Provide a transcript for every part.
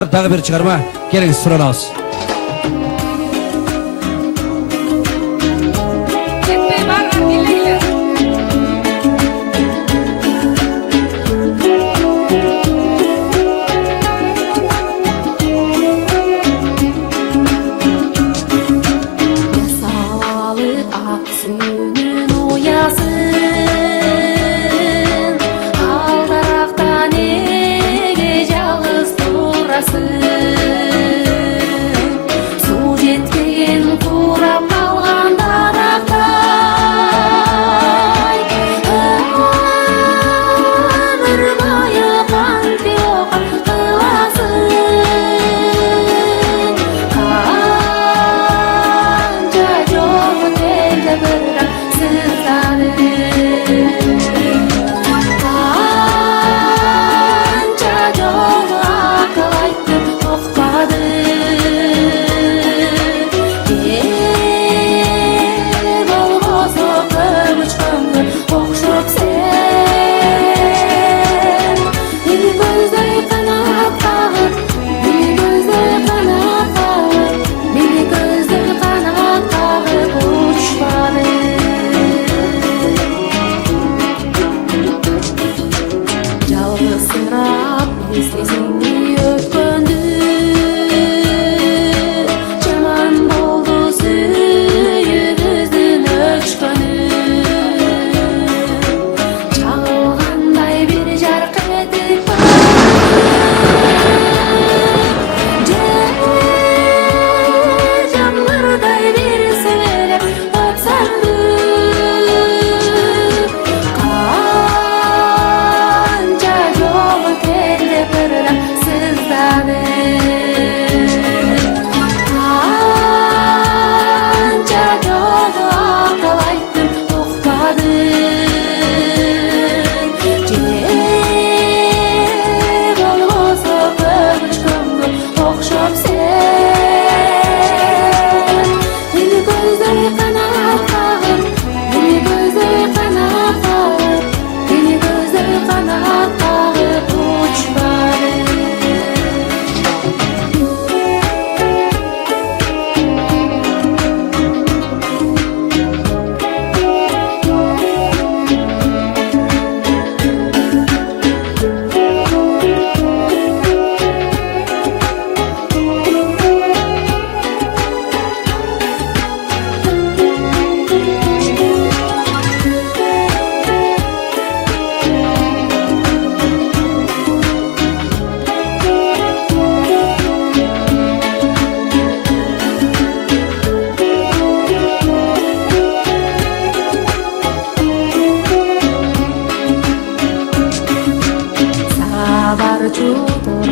Dağı bir çıkarma, gelin sıralarız.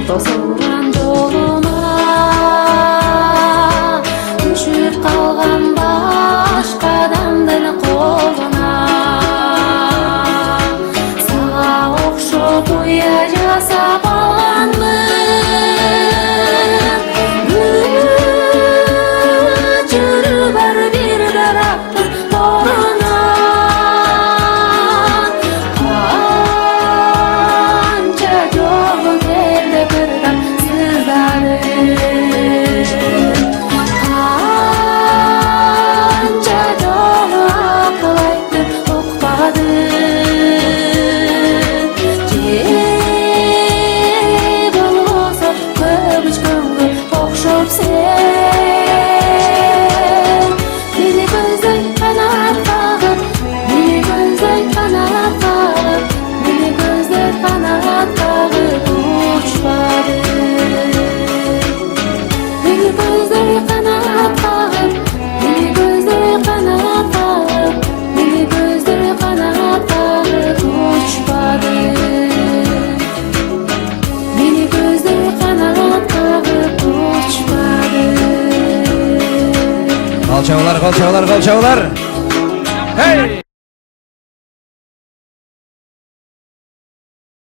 To'silgan yo'lima tushib qolgan boshqa odamning qo'lina sağa o'xshab uya jasab olganman uchirib bir daraxtning to'rina qancha yo'l keldi birdan sizlari qancha yo'l aql aytdi uqmadi bo'lsa ko'mish ko'ngil o'xshab sen meni ko'zing qanot qag'ib meni ko'zing qanot qag'ib meni ko'zing qanot qag'ib uchmadi meni ko'zing qanot qag'ib meni ko'zing qanot qag'ib meni ko'zing qanot qag'ib uchmadi meni ko'zing qanot qag'ib uchmadi. Kalçalar, kalçalar, kalçalar. Hey!